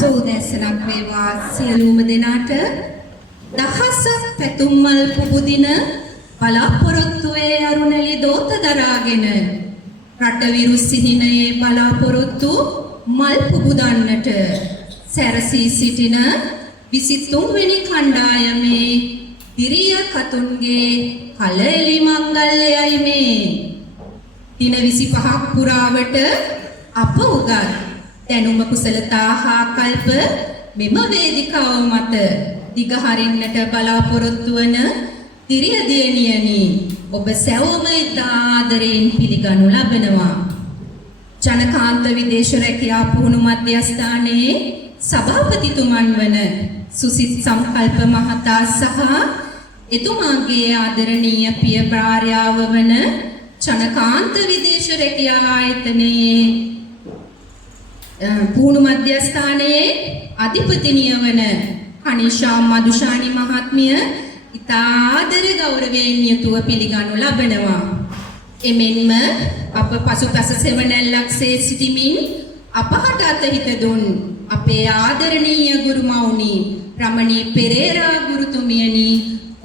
සුබෝදෑසනක් වේවා සියලුම දෙනාට. දහසක් පැතුම්මල් පුබුදින බලාපොරොත්තුවේ අරුණැලි දෝත දරාගෙන රටවිරු සිහිනයේ බලාපොරොත්තු මල් පුබුදන්නට සැරසී සිටින 23 වෙනි කණ්ඩායමේ දිරිය කතුන්ගේ කලඑලි මංගල්‍යයයි මේ. දින 25ක් පුරාවට අප උගත් දැනුම කුසලතා හා කල්ප මෙම වේදිකාව මත දිගහරින්නට බලාපොරොත්තු වන දිරිය දියණියනි ඔබ සැවොම ඉතා ආදරයෙන් පිළිගනු ලබනවා. ජනකාන්ත විදේශ රැකියා පුහුණු මධ්‍යස්ථානයේ සභාපතිතුමන් වන සුසිත් සංකල්ප මහතා සහ එතුමාගේ ආදරණීය පිය භාර්යාව වන ජනකාන්ත විදේශ රැකියා ආයතනයේ පුහුණු මධ්‍යස්ථානයේ අධිපතිනිය වන කනිෂා මදුෂානි මහත්මිය ඉතා ආදර ගෞරවයෙන් යුතුව පිළිගනු ලබනවා. එමෙන්ම අප පසුපස සෙවණැල්ලක්සේ සිටිමින් අපහට අතහිත දුන් අපේ ආදරණීය ගුරුමවුනි රමණී පෙරේරා ගුරුතුමියනි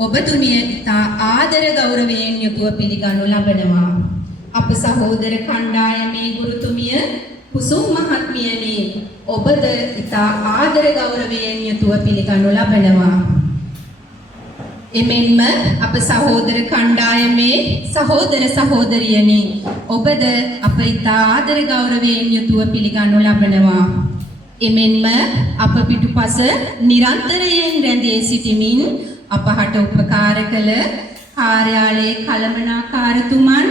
ඔබතුමිය ඉතා ආදර ගෞරවයෙන් යුතුව පිළිගනු ලබනවා. අප සහෝදර කණ්ඩායමේ ගුරුතුමිය කුසුම් මහත්මියනි ඔබද ඉතා ආදර ගෞරවයෙන් යුතුව පිළිගනු ලබනවා. එමෙන්ම අප සහෝදර කණ්ඩායමේ සහෝදර සහෝදරියනි ඔබද අප ඉතා ආදර ගෞරවයෙන් යුතුව පිළිගනු ලබනවා. එමෙන්ම අප පිටුපස නිරන්තරයෙන් රැඳී සිටිමින් අපහට උපකාර කළ කාර්යාලයේ කළමනාකාරතුමන්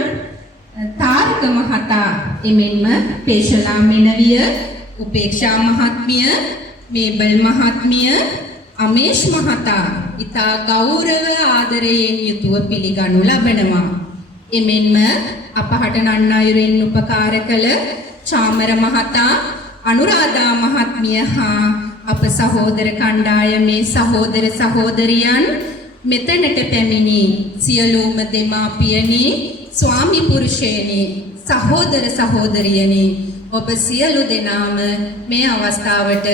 තාරක මහතා එමෙන්ම පේශලා මෙනවිය උපේක්ෂා මහත්මිය මේබල් මහත්මිය අමේෂ් මහතා ඉතා ගෞරව ආදරයෙන් යුතුව පිළිගනු ලබනවා. එමෙන්ම අපහට නන්නයුරෙන් උපකාර කළ චාමර මහතා අනුරාධා මහත්මිය හා අප සහෝදර කණ්ඩායමේ සහෝදර සහෝදරියන් මෙතනට පැමිණි සියලුම දෙමාපියනි ස්වාමි පුරුෂයනි සහෝදර සහෝදරියනි ඔබ සියලු දෙනාම මේ අවස්ථාවට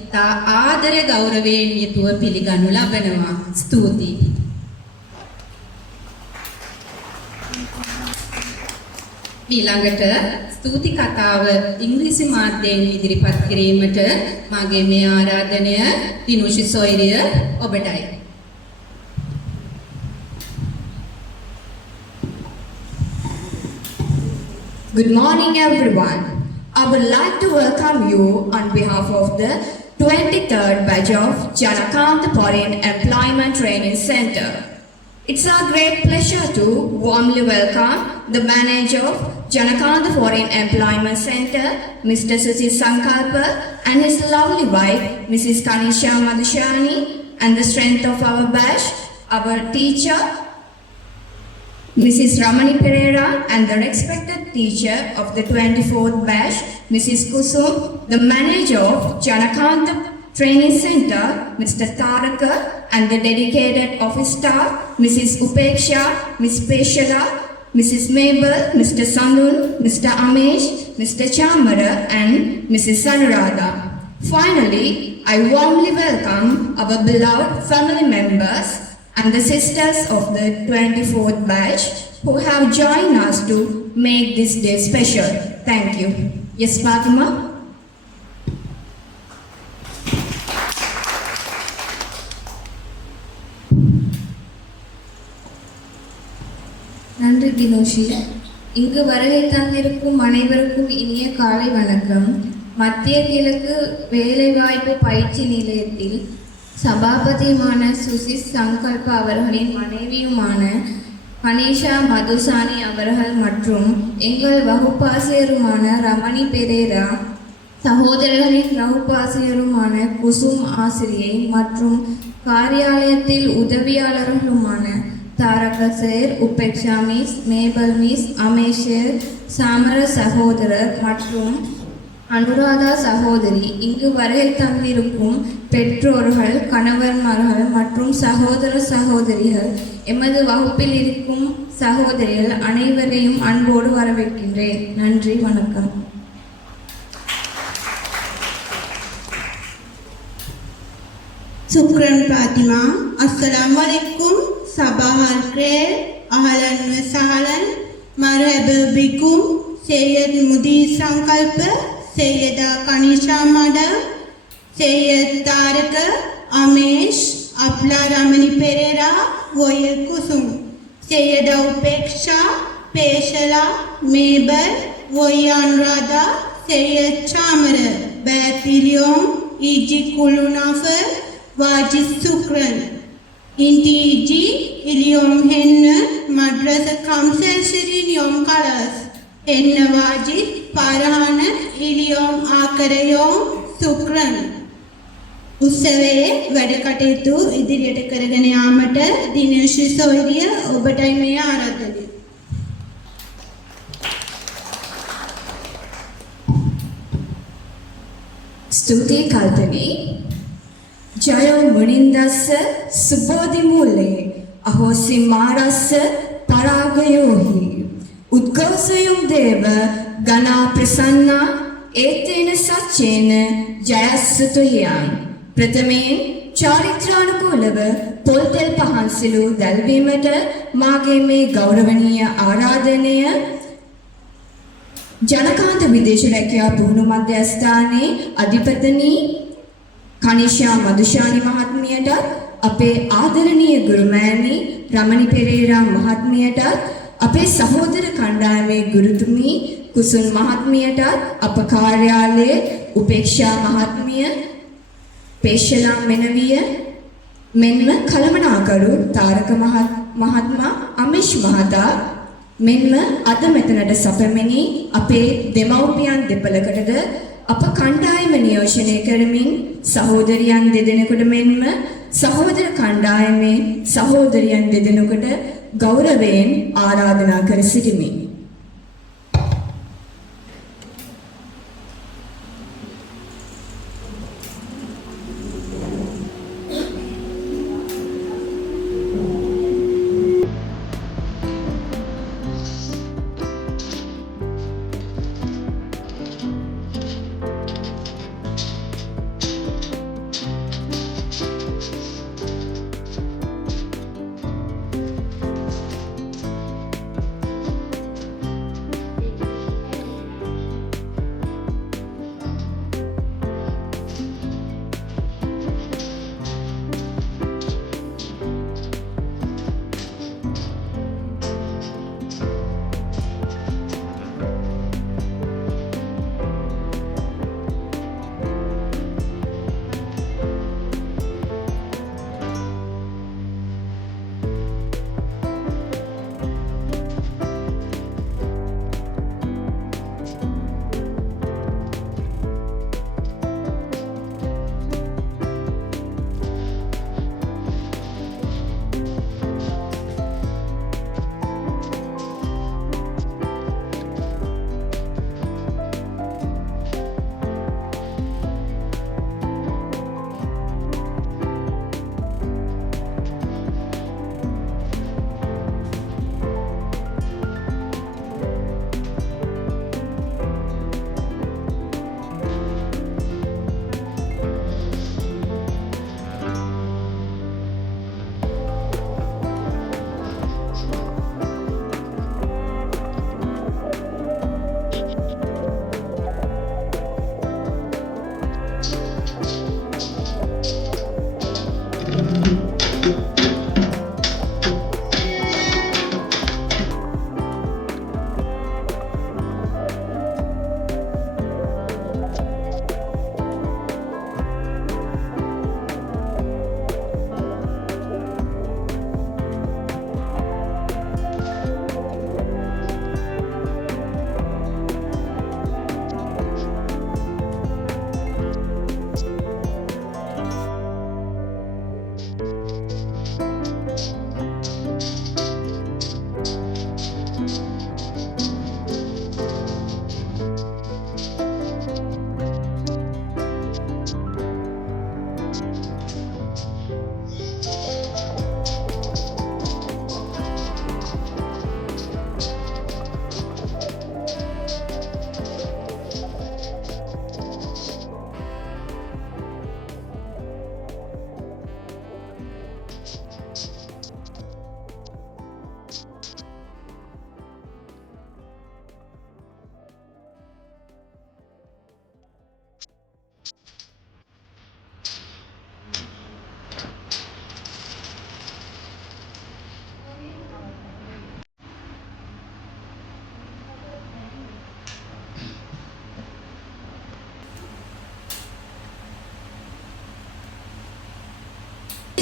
ඉතා ආදර ගෞරවයෙන් යුතුව පිළිගනු ලබනවා. ස්තුතියි. ඊළඟට ස්තුති කතාව ඉංග්‍රීසි මාධ්‍යයෙන් ඉදිරිපත් කිරීමට මගේ මේ ආරාධනය දිනුෂි සොයිරිය ඔබටයි. Good morning everyone. I would like to welcome you on behalf of the 23rd batch of Janakanta Foreign Employment Training Center. It's our great pleasure to warmly welcome the manager of Janakanta Foreign Employment Center, Mr. Susit Sankalpa, and his lovely wife, Mrs. Kanisha Madhushani, and the strength of our batch, our teacher, Mrs. Ramani Pereira, and the respected teacher of the 24th batch, Mrs. Kusum, the manager of Janakanta Training Center, Mr. Taraka, and the dedicated office staff, Mrs. Upeksha, Ms. Peshala, Mrs. Mabel, Mr. Sandun, Mr. Amesh, Mr. Chamara, and Mrs. Anuradha. Finally, I warmly welcome our beloved family members and the sisters of the 24th batch who have joined us to make this day special. Thank you. Yes, Fatima? நன்றி தினோஷி. இங்கு வருகை தந்திருக்கும் அனைவருக்கும் இனிய காலை வணக்கம். மத்திய கிழக்கு வேலைவாய்ப்பு பயிற்சி நிலையத்தில் சபாபதியுமான சுசித் சங்கல்ப அவர்களின் மனைவியுமான கனிஷா மதுசானி அவர்கள் மற்றும் எங்கள் வகுப்பாசிரியருமான ரமணி பெரேரா, சகோதரர்களின் வகுப்பாசிரியருமான குசும் ஆசிரியை மற்றும் காரியாலயத்தில் உதவியாளர்களுமான தாரக சேர், உபேக்ஷா மிஸ், மேபல் மிஸ், அமேஷர், சாமர சகோதரர் மற்றும் அனுராதா சகோதரி, இங்கு வருகை தந்திருக்கும் பெற்றோர்கள், கணவன்மார்கள் மற்றும் சகோதர சகோதரிகள், எமது வகுப்பில் இருக்கும் சகோதரிகள் அனைவரையும் அன்போடு வரவேற்கின்றேன். நன்றி, வணக்கம். Sukran Fatima. Assalamualaikum. Sabah al-Khair. Ahlan wa sahlan. Marhaba bikum. Sayyid Mudir Sankalpa. Sayyida Kanisha Madam. Sayyid Taraka. Amesh. Abla Ramani Pereira. Voya Kusum. Sayyida Upeksha. Peshala. Mabel. Voya Anuradha. Sayyid Chamara. Bathilium. E.G. Kulunafer. Wajid Sukran. Inti E.G. Ilium Henna. Madrasa Kamsel Yom Colors. Henna Wajid. Parahana. Ilium Akarayom. Sukran. උත්සවයේ වැඩ කටයුතු ඉදිරියට කරගෙන යාමට දිනේශ් සොයිරිය ඔබටයි මේ ආරාධනය. ස්තුතියි කල්පනී. ජයෝ මුනින්දස්ස සුබෝධි මූලේ අහෝසි මාරස්ස පරාගයෝහි උද්ඝෝෂයුම් දේව ගණා ප්‍රසන්නා ඒතේන සච්චේන ජයස්සුතුහියන්. ප්‍රථමයෙන් චාරිත්‍රානුකූලව පොල්තෙල් පහන්සිලු දැල්වීමට මාගේ මේ ගෞරවනීය ආරාධනය ජනකාන්ත විදේශ රැකියා පුහුණු මධ්‍යස්ථානයේ අධිපතිනි කනිෂා මදුෂානි මහත්මියටත් අපේ ආදරණීය ගුරුමෑණි රමණි පෙරේරා මහත්මියටත් අපේ සහෝදර කණ්ඩායමේ ගුරුතුමී කුසුන් මහත්මියටත් අප කාර්යාලයේ උපේක්ෂා මහත්මිය පේශලා මෙනවිය මෙන්ම කළමනාකරු තාරක මහත්මයා අමේෂ් මහතා මෙන්ම අද මෙතනට සැපමෙනි අපේ දෙමව්පියන් දෙපළකටද අප කණ්ඩායම නියෝජනය කරමින් සහෝදරියන් දෙදෙනෙකුට මෙන්ම සහෝදර කණ්ඩායමේ සහෝදරියන් දෙදෙනෙකුට ගෞරවයෙන් ආරාධනා කර සිටිමි.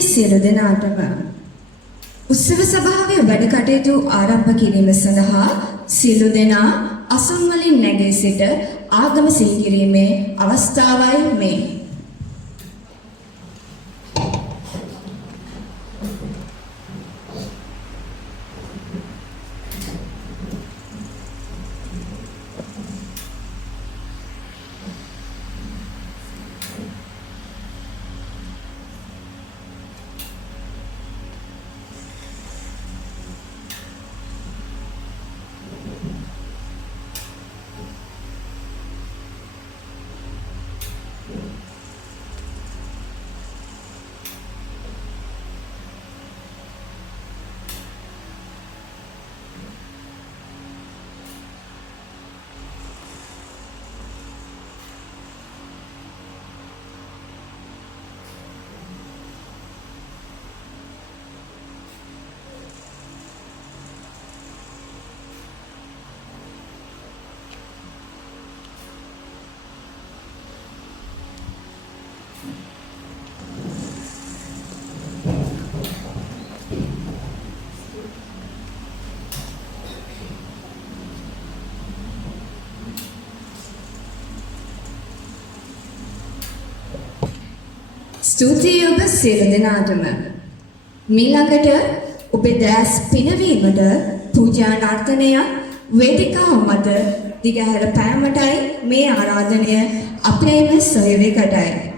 සියලු දෙනාටම උත්සව සභාවේ වැඩ කටයුතු ආරම්භ කිරීම සඳහා සියලු දෙනා අසුන් වලින් නැගී සිට ආගම සිහි කිරීමේ අවස්ථාවයි මේ. ස්තුතියි ඔබ සියලු දෙනාටම. මීළඟට ඔබේ දැස් පිනවීමට පූජා නර්තනයක් වේදිකාව මත දිගහැර පෑමටයි මේ ආරාධනය අපේම සොයුරේකටයි.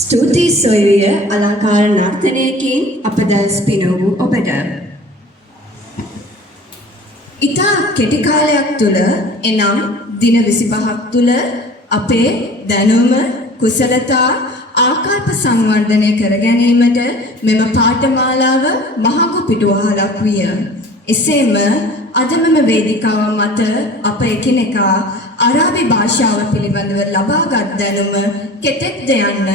ස්තුතියි සොයුරිය අලංකාර නර්තනයකින් අප දැස් පින වූ ඔබට. ඉතා කෙටි කාලයක් තුළ එනම් දින 25ක් තුළ අපේ දැනුම කුසලතා ආකල්ප සංවර්ධනය කර ගැනීමට මෙම පාඨමාලාව මහඟු පිටුවහලක් විය. එසේම අද මෙම වේදිකාව මත අප එකිනෙකා අරාබි භාෂාව පිළිබඳව ලබාගත් දැනුම කෙතෙක්ද යන්න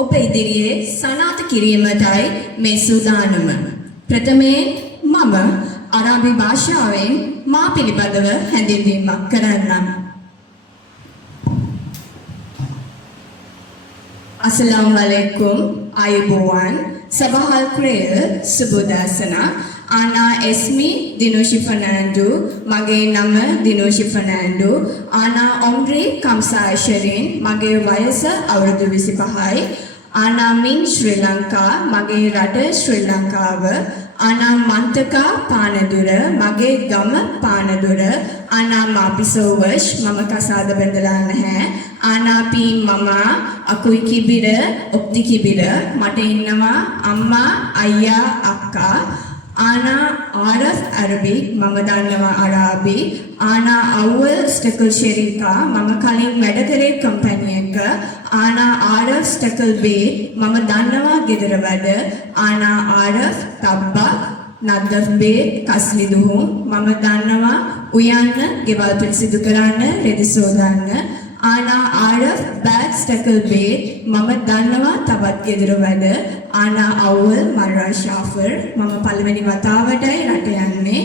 ඔබ ඉදිරියේ සනාථ කිරීමටයි මේ සූදානම. ප්‍රථමයෙන් මම අරාබි භාෂාවෙන් මා පිළිබඳව හැඳින්වීමක් කරන්නම්. Assalamu alaikum, ayubowan, sabahal kriya, subodasana. Ana Esmi Dinushi Fernando, mage nama Dinushi Fernando. Ana Omri Kamsa Asherin, mage wayasa awurudu 25. Ana min Sri Lanka, mage rata Sri Lankawa. Ana Mantaka Panadura, mage gama Panadura. Ana Mapisowash, mama kasada bendala naha. Ana P mama, akui kibira, opti kibira, mata innama, amma, ayya, akka. Ana Araf Arabic, mama dannawa Arabi. Ana Awal Stekal Sherika, mama kalin වැඩ company එක. Ana Araf Stekal Bay, mama dannawa ගෙදර වැඩ. Ana Araf Tabba, Nadaf Bay, Kasliduhum, mama dannawa උයන්න, ගෙවල් පිරිසිදු කරන්න, රෙදි සෝදන්න. Ana Araf Bad Stekal Bay, mama dannawa තවත් ගෙදර වැඩ. Ana Awal Marra Shafar, mama පළවෙනි වතාවටයි රට යන්නේ.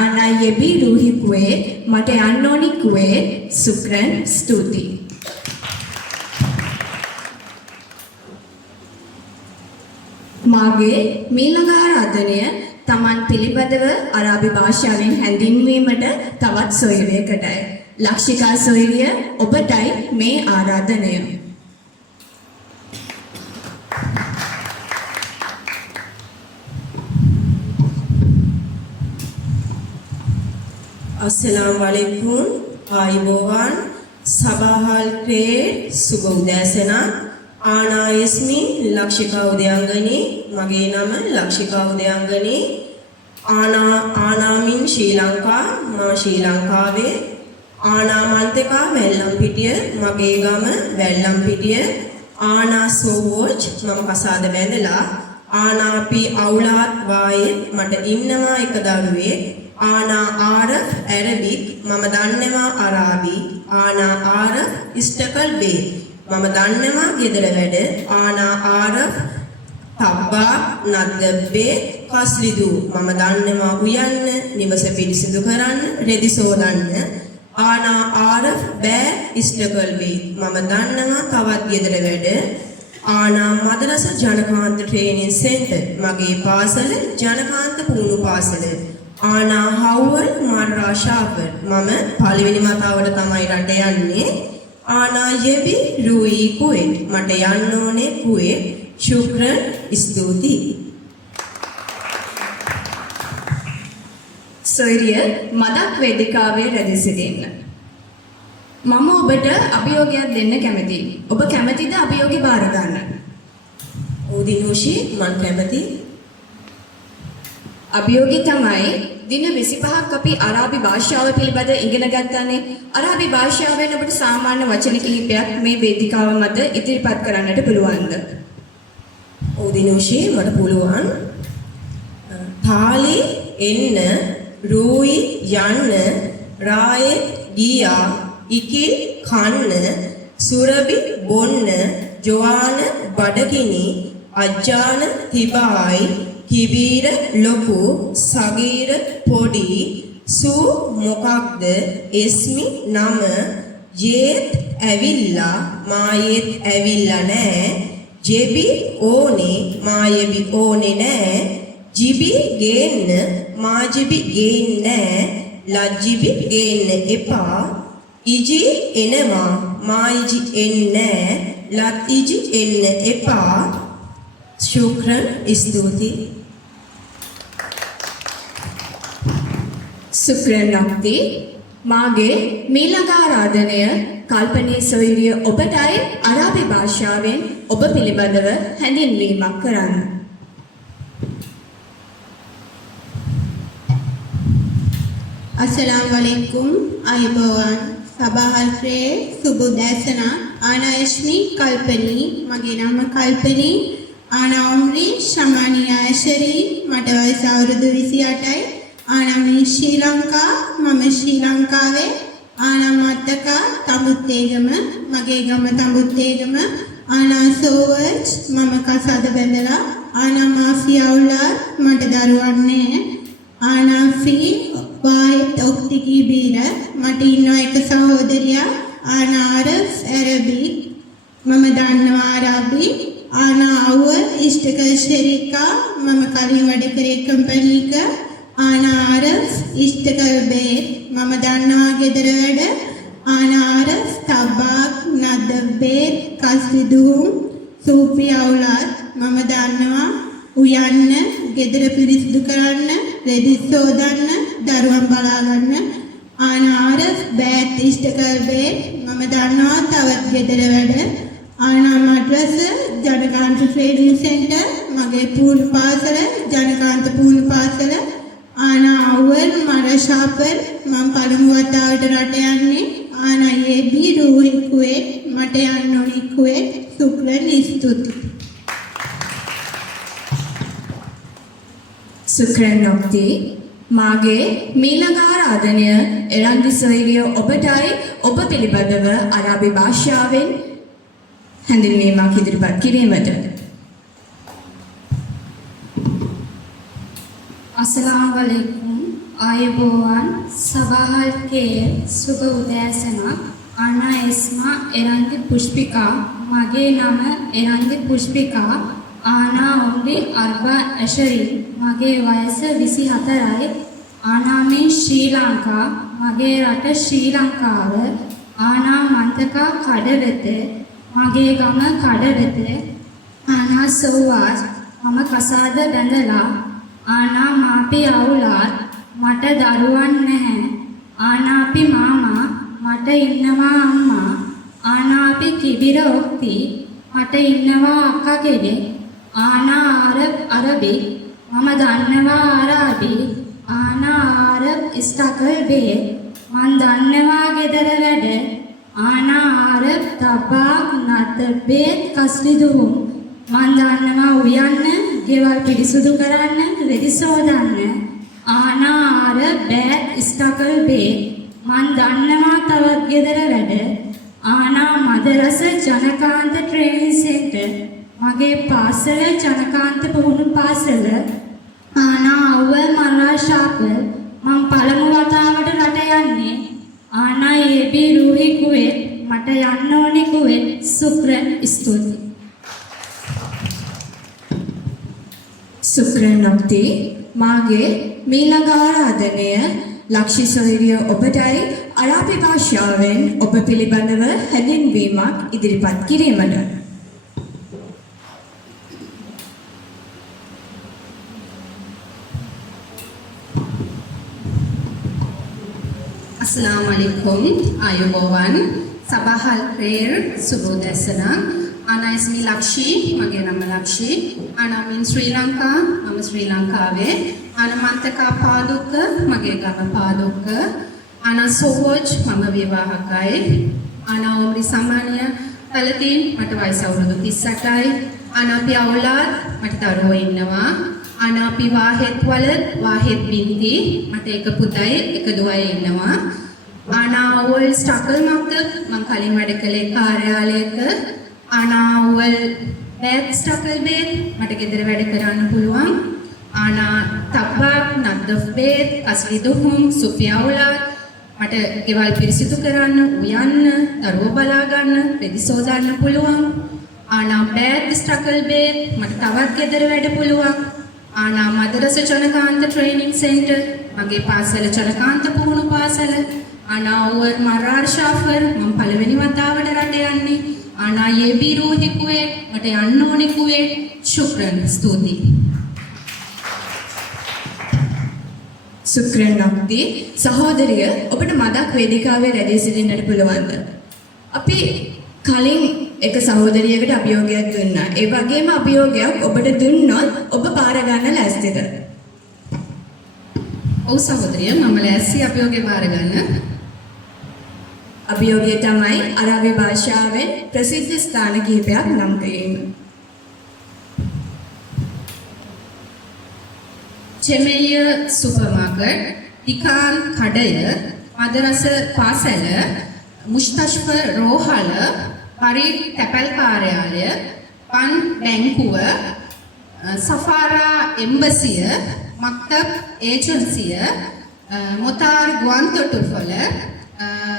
Ana Yebi Ruhi Kuwait, මට යන්න ඕනි Kuwait. සුක්‍රන් ස්තුතියි. මාගේ මීළඟ ආරාධනය තමන් පිළිබඳව අරාබි භාෂාවෙන් හැඳින්වීමට තවත් සොයුරියකටයි. ලක්ෂිකා සොයුරිය ඔබටයි මේ ආරාධනය. Assalamualaikum, ayubowan, sabahal kriya, suba udasana. Ana Esmi Lakshika Udayangani, mage nama Lakshika Udayangani. Ana min Sri Lanka, ma Sri Lankawe. Ana Mantaka Vellampitiya, mage gama Vellampitiya. Ana Sowoch, mama kasada bendala. Ana P Aulat Waye, mata innawa එක දරුවෙක්. Ana Araf Arabic, mama dannawa Arabi. Ana Araf Istakal Bay, mama dannawa ගෙදර වැඩ. Ana Araf Tabba Nadabbe Kaslidu, mama dannawa උයන්න, නිවස පිරිසිදු කරන්න, රෙදි සෝදන්න. Ana Araf Bad Istakal Bay, mama dannawa තවත් ගෙදර වැඩ. Ana Madrasa Janakanta Training Center, mage පාසල Janakantha පුහුණු පාසල. Ana Howell Marra Shafar, mama පළවෙනි වතාවට තමයි රට යන්නේ. Ana Yebi Ruhi Kuwait, මට යන්න ඕනේ Kuwait. Shukran ස්තුතියි. සොයුරිය මදක් වේදිකාවේ රැඳී සිටින්න. මම ඔබට අභියෝගයක් දෙන්න කැමතියි. ඔබ කැමතිද අභියෝගය බාර ගන්න? උදිනෝෂි මන් කැමති. අභියෝගය තමයි දින 25ක් අපි අරාබි භාෂාව පිළිබඳ ඉගෙන ගන්නනේ. අරාබි භාෂාවෙන් අපිට සාමාන්‍ය වචන කිහිපයක් මේ වේදිකාව මත ඉදිරිපත් කරන්නට පුළුවන්ද? උදිනෝෂි මට පුළුවන්. තාලි එන්න, රූයි යන්න, රායේ ගියා, ඉකිල් කන්න, සුරබි බොන්න, ජොවාන බඩගිනි, අජ්ජාන තිබායි, කිබීර ලොකු, සගීර පොඩි, සූ මොකක්ද, එස්මි නම, යේත් ඇවිල්ලා, මායෙත් ඇවිල්ලා නෑ, ජෙබි ඕනේ, මායෙබි ඕනේ නෑ, ජිබි ගේන්න, මාජිබි ගේන්නේ නෑ, ලජ්ජිබි ගේන්න එපා, ඉජි එනවා, මායිජි එන්නේ නෑ, ලත් ඉජි එන්න එපා. Shukran ස්තුතියි. සුක්‍රන් නක්ති මාගේ මීළඟ ආරාධනය කල්පනී සොයුරිය ඔබටයි අරාබි භාෂාවෙන් ඔබ පිළිබඳව හැඳින්වීමක් කරන්න. Assalamualaikum අයබෝවන් සබහල් ක්‍රේ සුබ උදෑසන ආනායශ්මි කල්පනී මගේ නම කල්පනී ආනා උම්රි ශමානියා ඇෂරි මට වයස අවුරුදු 28යි ආනා මේ ශ්‍රී ලංකා මම ශ්‍රී ලංකාවේ ආනා මත්තක තඹුත්තේගම මගේ ගම තඹුත්තේගම ආනා සෝවර්ච් මම කසාද බැඳලා ආනා මාෆියා උල්ලා මට දරුවන් නැහැ ආනා ෆී वाहिद उक्तिकी बीर मट इन्नो एक सहोदरिया आना आरफ अरबी मम दान्नवा अरबी आना अव्वल इष्टकल शरीका मम कली वडकरे कंपनी का आना आरफ इष्टकल बे मम दान्नवा ගෙදර වැඩ आना आरफ तबाक नदबे කස්විදුම් සූපි අවුලාත් මම දන්නවා උයන්න ගෙදර පිරිසිදු කරන්න රෙදි සෝදන්න දරුවන් බලා ගන්න ආනාර බෑත් ඉෂ්ට කරබේ මම දන්නවා තවත් ගෙදර වැඩ ආනා මඩ්‍රස ජනකාන්ත ට්‍රේනින් සෙන්ටර් මගේ පූර්ණ පාසල ජනකාන්ත පූර්ණ පාසල ආනා අවුල් මරෂාපර් මම පළමු වතාවට රට යන්නේ ආනා ඒබී රූහි කුවේට් මට යන්න ඕනි කුවේට් සුක්‍රන් ස්තුති සුක්‍රන් නොක්ති මාගේ මීළඟ ආරාධනය එරන්දි සොයුරිය ඔබටයි ඔබ පිළිබඳව අරාබි භාෂාවෙන් හැඳින්වීමක් ඉදිරිපත් කිරීමට. अस्सलाम वालेकुम आयुबोवन सबाहल के सुबह उदयसना आना इस्मा एरंदी पुष्पिका मगे नाम एरंदी पुष्पिका आना उंडी अरबा अशरी मगे वयस 24යි आना में श्रीलंका मगे रट श्रीलंकाව आना मंतका කඩවෙත මගේ ගම කඩවෙත ආනා සෝවාස් මම කසාද බැඳලා ආනා මාපි අවුලාත් මට දරුවන් නැහැ ආනාපි මාමා මට ඉන්නවා අම්මා ආනාපි කිබිර ඔක්ති මට ඉන්නවා අක්කා කෙනෙක් ආනා අරබි මම දන්නවා අරාබි ආනා අරබ් ඉස්තකල් බේ මන් දන්නවා ගෙදර වැඩ ආනා අරබ් තබාක් නතබේත් කස්ලිදුම් මන් දන්නවා උයන්න ගෙවල් පිරිසුදු කරන්න රෙදි සෝදන්න ආනා අරබ් බෑත් ඉස්තකල් බේ මන් දන්නවා තවත් ගෙදර වැඩ ආනා මදරස ජනකාන්ත ට්‍රේනින් සෙන්ටර් මගේ පාසල ජනකාන්ත පුහුණු පාසල ආනා අවුල් මරාෂාපල් මම පළමු වතාවට රට යන්නේ ආනා ඒබී රූහි කුවේට් මට යන්න ඕනේ කුවේට් සුක්‍රන් ස්තුති සුක්‍රන් නොක්ති මාගේ මීළඟ ආරාධනය ලක්ෂි සොයුරිය ඔබටයි අරාබි භාෂාවෙන් ඔබ පිළිබඳව හැඳින්වීමක් ඉදිරිපත් කිරීමට. Assalamualaikum ayubowan sabahal khair subuh dasana ana ismi Lakshi mage nama Lakshi ana min Sri Lanka mama Sri Lankawe ana mantaka Palukka mage gama Palukka ana Sowoj mama විවාහකයි ana umri samaniya 30 මට වයස අවුරුදු 38යි ana අපි අවුලාත් මට දරුවෝ ඉන්නවා ana අපි වාහෙත් වලත් වාහෙත් බින්ති මට එක පුතයි එක දුවයි ඉන්නවා ana awal struggle මක්ද මම කලින් වැඩ කළේ කාර්යාලයක ana awal bad struggle බේත් මට ගෙදර වැඩ කරන්න පුළුවන් ana tabak nadaf බේත් අස්ලි දුහුම් සුෆියාවුලා මට ගෙවල් පිරිසිදු කරන්න උයන්න දරුවෝ බලා ගන්න රෙදි සෝදන්න පුළුවන් ana bad struggle බේත් මට තවත් ගෙදර වැඩ පුළුවන් ana මදරස ජනකාන්ත ට්‍රේනින් සෙන්ටර් මගේ පාසල ජනකාන්ත පුහුණු පාසල ana awal marar shafar මම පළවෙනි වතාවට රට යන්නේ ana ඒබී රූහි කුවේට් මට යන්න ඕනේ කුවේට් ශුක්‍රන් ස්තුති සුක්‍රන් නොක්ති සහෝදරිය ඔබට මදක් වේදිකාවේ රැඳී සිටින්නට පුළුවන්ද? අපි කලින් එක සහෝදරියකට අභියෝගයක් දුන්නා. ඒ වගේම අභියෝගයක් ඔබට දුන්නොත් ඔබ බාර ගන්න ලෑස්තිද? ඔව් සහෝදරිය මම ලෑස්ති අභියෝගේ බාර ගන්න. අභියෝගය තමයි අරාබි භාෂාවෙන් ප්‍රසිද්ධ ස්ථාන කිහිපයක් නම් කිරීම. චෙමෙය සුපර්මාකට්, ඉකාන් කඩය, මදරස පාසල, මුස්තෂ්ෆ රෝහල, පරික් තැපැල් කාර්යාලය, පන් බැංකුව, සෆාරා එම්බසිය, මක්තබ් ඒජන්සිය, මොතාර් ගුවන්තොටුපොළ,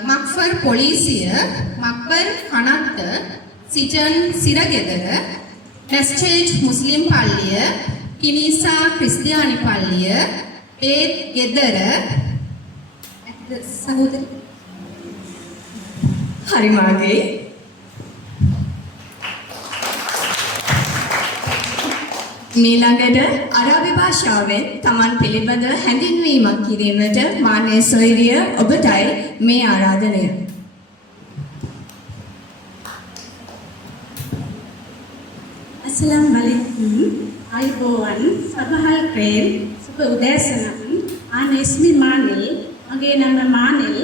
මක්ෆර් පොලිසිය, මක්බර් කනත්ත, සිජන් සිරගෙදර, මැස්චේජ් මුස්ලිම් පල්ලිය, කිනීසා ක්‍රිස්තියානි පල්ලිය, ඒත් ගෙදර සහෝදරි හරි මාගේ. මීළඟට අරාබි භාෂාවෙන් Taman පිළිබඳ හැඳින්වීමක් කිරීමට මානයේ සොයුරිය ඔබටයි මේ ආරාධනය. अस्सलाम वालेकुम आयुबोवन सबहल प्रेम सुब उदयसनम आन इसमी मानिल मगे नम मानिल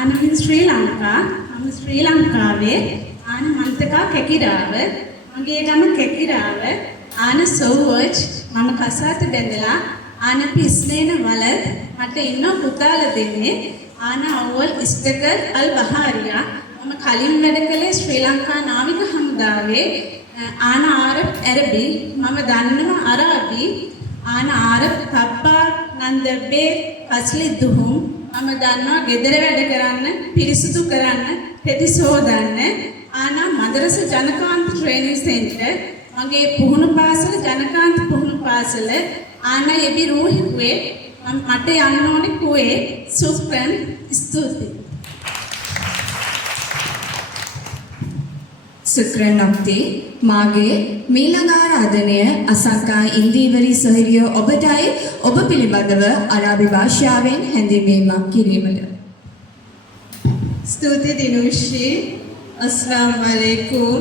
आन मिन श्रीलंका हम श्रीलंकावे आन मंतका केकिराव मगे गम केकिराव आन सोवच मम कसात बेंदला आन पिस्नेन वलद मट इन्नो पुताल देने आन अव्वल इस्तेकर अल बहारिया मम कलिम වැඩකලේ ශ්‍රී ලංකා නාවික හමුදාවේ ආන ආරබ් ඇරබි මම දන්නවා අරාබි ආන ආරබ් තබ්බා නන්දබේ පස්ලි දුහුම් මම දන්නවා ගෙදර වැඩ කරන්න පිරිසුදු කරන්න පෙති සෝදන්න ආන මදරස ජනකාන්ත ට්‍රේනින් සෙන්ටර් මගේ පුහුණු පාසල ජනකාන්ත පුහුණු පාසල ආන එබි රූහි කුවේ මට යන්න ඕනේ කුවේ සුප්‍රන් ස්තුතියි. සුක්‍රන් අක්ති මාගේ මීළඟ ආරාධනය අසංකා ඉන්දීවරි සොහිරිය ඔබටයි ඔබ පිළිබඳව අරාබි භාෂාවෙන් හැඳින්වීමක් කිරීමට. ස්තුති දිනුෂි. अस्सलाम वालेकुम.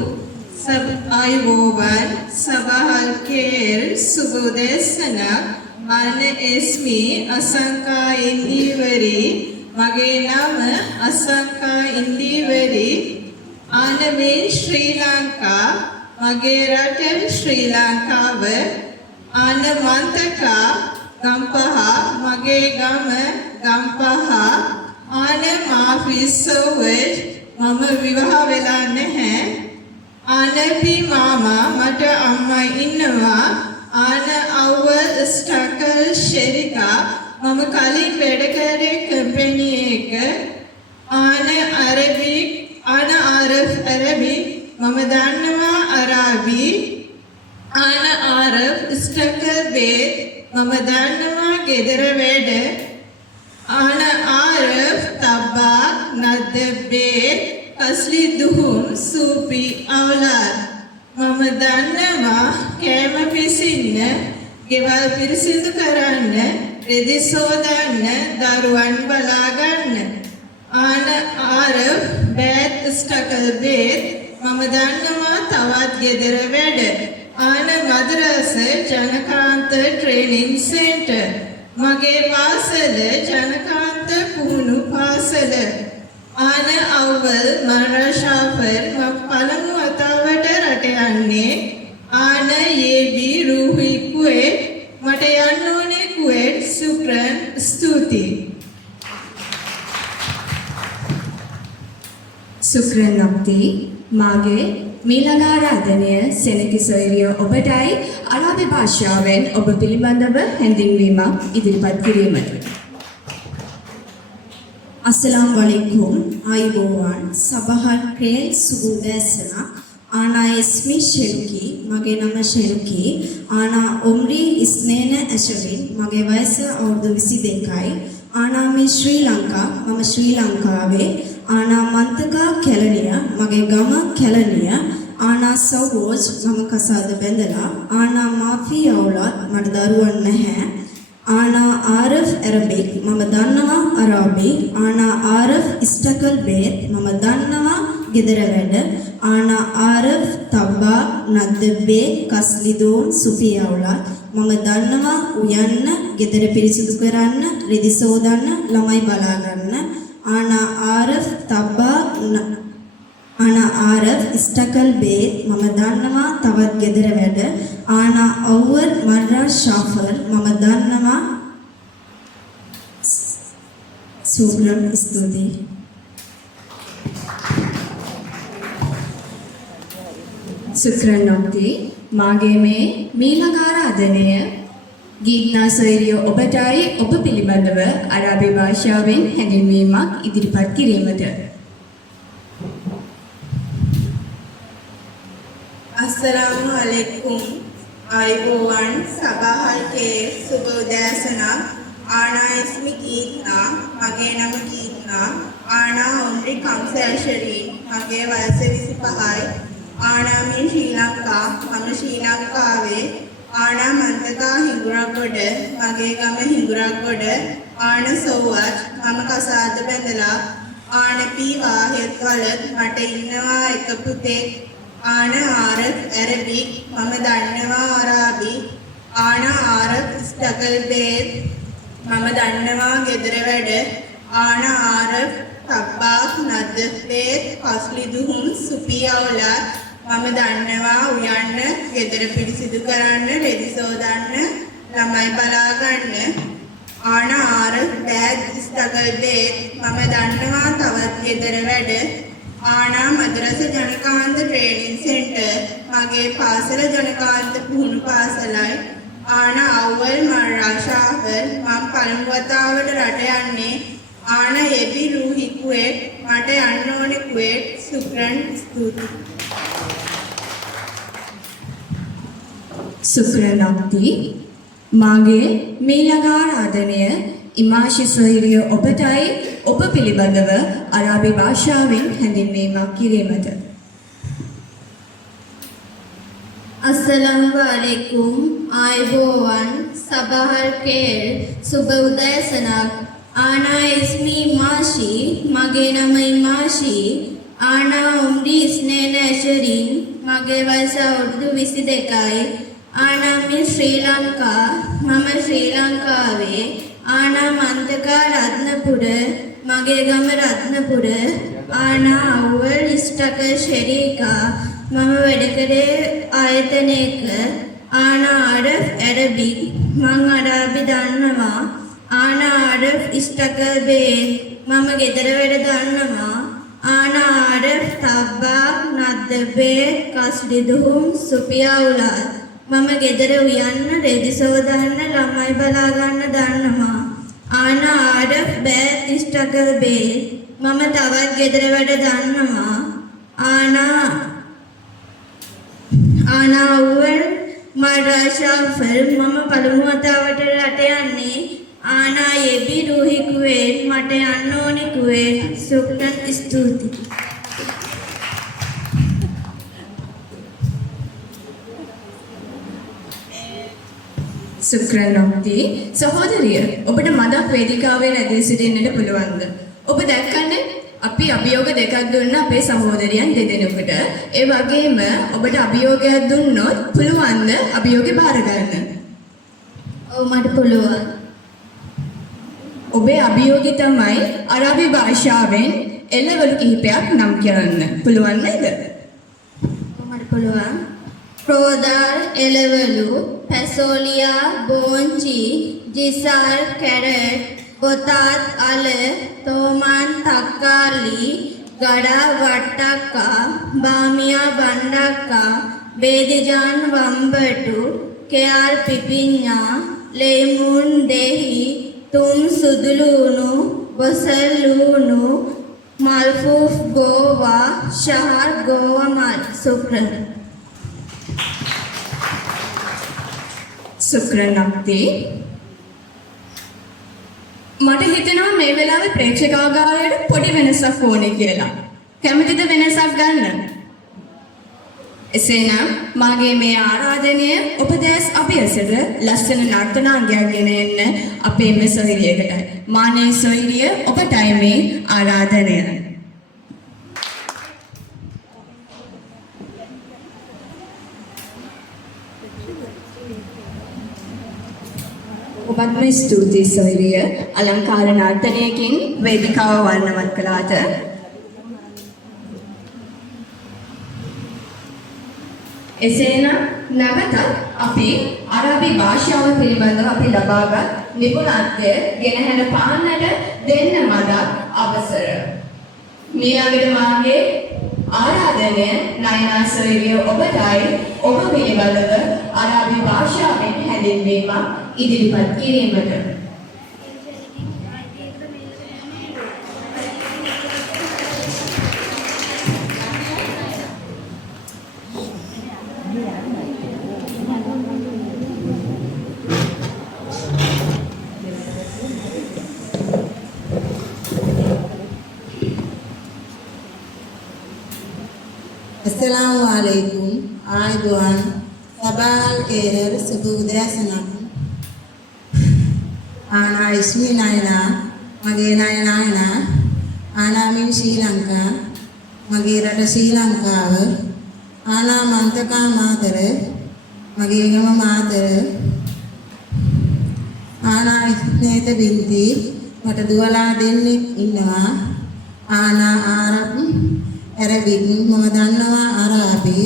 सब आयुबोवन सबहल केर सुबोदेसना मान एस्मी असंका इंदीवरी मगे नाम असंका इंदीवरी आनमें श्री लंका मगे रटल श्री लंकाव आन मंतका गंपहा मगे गम गंपहा आन माफिसोवज मम विवाह वेला नहीं आनपी मामा मट अम्मा इन्नवा आन अव्वल स्टकल शरिका मम काली पेडकरे कंपनी एक आन अरबी आन आरफ अरबी मम दानवा अराबी आन आरफ स्टकल बेद मम दानवा गेदर वेड आन आरफ तब्बा नदबे असली दुहुम सूपी औलाद मम दानवा कैम पिसिन्न ගෙවල් පිරිසිදු කරන්න රෙදි සෝදන්න දරුවන් බලා ගන්න ආන ආරබ් බෑත් ස්ටකල් බේත් මම දන්නවා තවත් ගෙදර වැඩ ආන මදරස ජනකාන්ත ට්‍රේනින් සෙන්ටර් මගේ පාසල ජනකාන්ත පුහුණු පාසල ආන අවවල් මරෂාෆර් මම පළමු වතාවට රට යන්නේ ආන යේබි රූහි කුවේට් මට යන්න ඕනේ කුවේට් සුක්‍රන් ස්තුතියි. සුක්‍රන් අක්ති මාගේ මීළඟ ආරාධනය සෙනකි සොයුරිය ඔබටයි අරාබි භාෂාවෙන් ඔබ පිළිබඳව හැඳින්වීමක් ඉදිරිපත් කිරීමට. अस्सलाम वालेकुम आयुबोवन सबहल प्रेम सुबुदेसना आना इसमी शेरुकी मगे नम शेरुकी आना उम्री इसनेन अशरिन मगे वयस औरदु विसी देखाई आना में श्रीलंका मम श्रीलंकावे आना मंतका केलनिया मगे गम केलनिया आना सवोज मम कसाद बेंदला आना माफी औलाद मट दरुवन नहीं आना आरफ अरबिक मम दन्नवा अराबी आना आरफ इस्टकल बेत मम दन्नवा ගෙදර වැඩ ආනා ආරෆ් තබ්බා නද්දබේ කස්ලිදෝන් සුෆියවුලා මම දන්නවා උයන්න ගෙදර පිරිසිදු කරන්න රෙදි සෝදන්න ළමයි බලා ගන්න ආනා ආරෆ් තබ්බා ආනා ආරෆ් ඉස්තකල් බේ මම දන්නවා තවත් ගෙදර වැඩ ආනා අවර් මර්රා ෂාෆර් මම දන්නවා සුග්‍රම් ස්තුතියි සුක්‍රනොක්ති මාගේ මේ මීළඟ ආරාධනය ගීත්නා සොයුරිය ඔබටයි ඔබ පිළිබඳව අරාබි භාෂාවෙන් හැඳින්වීමක් ඉදිරිපත් කිරීමට අස්සලාමු අලයිකුම් ආයුබෝවන් සබහල් කේ සුබ උදෑසනක් ආනා ඉස්මි කීත්නා මගේ නම කීත්නා ආනා උම්රි කම්සල්ශරී මගේ වයස 25යි ආනා මින් ශ්‍රී ලංකා මම ශ්‍රී ලංකාවේ ආනා මන්තකා හිඟුරක්ගොඩ මගේ ගම හිඟුරක්ගොඩ ආන සොව්වත් මම කසාද බැඳලා ආන පී වාහෙත් වලත් මට ඉන්නවා එක පුතෙක් ආන ආරත් ඇරබික් මම දන්නවා අරාබි ආන ආරත් ස්ටකල් බේත් මම දන්නවා ගෙදර වැඩ ආන ආරත් තබ්බාක් නද්දබේත් කස්ලිදුහුම් සුපියවුලා මම දන්නවා උයන්න ගෙදර පිරිසිදු කරන්න රෙදි සෝදන්න ළමයි බලා ගන්න ආන ආරත් බෑග් ස්ටකල් බේත් මම දන්නවා තවත් ගෙදර වැඩ ආනා මද්රස ජනකාන්ත ට්‍රේනින් සෙන්ටර් මගේ පාසල ජනකාන්ත පුහුණු පාසලයි ආනා අවල් මර්රා ෂාෆර් මම පළමු වතාවට රට යන්නේ ආනා එබි රූහි කුවේට් මට යන්න ඕනේ කුවේට් සුක්‍රන් ස්තුතියි සුක්‍රනොක්ති මාගේ මීළඟ ආරාධනය ඉමාෂි සොයුරිය ඔබටයි ඔබ පිළිබඳව අරාබි භාෂාවෙන් හැඳින්වීමක් කිරීමට अस्सलामु अलैकुम आयबोवन सबहल केर सुबह उदयसनक आना इस्मी माशी मगे नम माशी आना उम्री स्नेन अशरीन मगे वसा उर्दू 22 आना मिन श्रीलंका मम श्रीलंकावे आना मंतका रत्नपुर मगे गम रत्नपुर आना अव्वल इष्टक शरीका मम वेडकरे ආයතනයක ආනා ආරෆ් ඇරබික් මං අරාබි දන්නවා ආනා ආරෆ් ඉස්තකල් බේ මම ගෙදර වැඩ දන්නවා ආනා ආරෆ් තබ්බාක් නද්දබේ කස්ලිදුහුම් සුපියවුලා මම ගෙදර උයන්න රෙදි සෝදන්න ළමයි බලා ගන්න දන්නවා ආනා ආරෆ් බෑත් ඉස්තකල් බේ මම තවත් ගෙදර වැඩ දන්නවා ආනා අවුල් මර්රා ෂාෆර් මම පළමු වතාවට රට යන්නේ ආනා එබි රූහි කුවේට් මට යන්න ඕනේ කුවේට් සුක්‍රන් ස්තුතියි සුක්‍රනොක්ති සහෝදරිය ඔබට මදක් වේදිකාවේ රැඳී සිටින්නට පුළුවන්ද ඔබ දැක්කන්නේ අපි අභියෝග දෙකක් දුන්න අපේ සහෝදරයන් දෙදෙනෙකුට ඒ වගේම ඔබට අභියෝගයක් දුන්නොත් පුළුවන්ද අභියෝගේ බාර ගන්න? ඔව් මට පුළුවන්. ඔබේ අභියෝගය තමයි අරාබි භාෂාවෙන් එළවලු කිහිපයක් නම් කරන්න. පුළුවන් නේද? ඔව් මට පුළුවන්. ප්‍රෝදාර් එළවලු, පැසෝලියා, බෝංචි, ජිසාර්, කැරට්, කොතාත් අල තෝමාන් තක්කාලි ගඩා වට්ටක්කා බාමියා බණ්ඩක්කා බේදිජාන් වම්බටු කෙයාල් පිපිඤ්ඤා ලේමුන් දෙහි තුම් සුදුලුණු බොසල්ලුණු මල්ෆූෆ් ගෝවා ශහර් ගෝවා මල් සුක්‍රන් සුක්‍රනක්ති මට හිතෙනවා මේ වෙලාවේ ප්‍රේක්ෂකාගාරයට පොඩි වෙනසක් ඕනේ කියලා. කැමතිද වෙනසක් ගන්න? එසේනම් මාගේ මේ ආරාධනය ඔබ දැස් අභියසට ලස්සන නර්තනාංගයක් ගෙන එන්න අපේ මේ සොයුරියකටයි. මානේ සොයුරිය ඔබටයි මේ ආරාධනය. ස්තුතියි සොයුරිය අලංකාර නර්තනයකින් වේදිකාව වර්ණවත් කළාට. එසේනම් නැවතත් අපි අරබි භාෂාව පිළිබඳව අපි ලබාගත් නිපුණත්වය ගෙනහැර පාන්නට දෙන්න මදක් අවසර. මේ අගට මාගේ ආරාධනය නයනා සොයුරිය ඔබටයි ඔබ පිළිබඳව අරබි භාෂාවෙන් හැඳින්වීමක් ඉදිරිපත් කිරීමට. Assalamualaikum. Ayuban. Sabal Khair. Subuh Udayasana. Ana ismi Naina. Mage Naina. Ana min Sri Lanka. Mage rata Sri Lanka. Ana mantaka matara. Mage gama matara. Ana isneta binti. Mata duwala dennik innawa. Ana Arab. Arabic මම දන්නවා අරාබි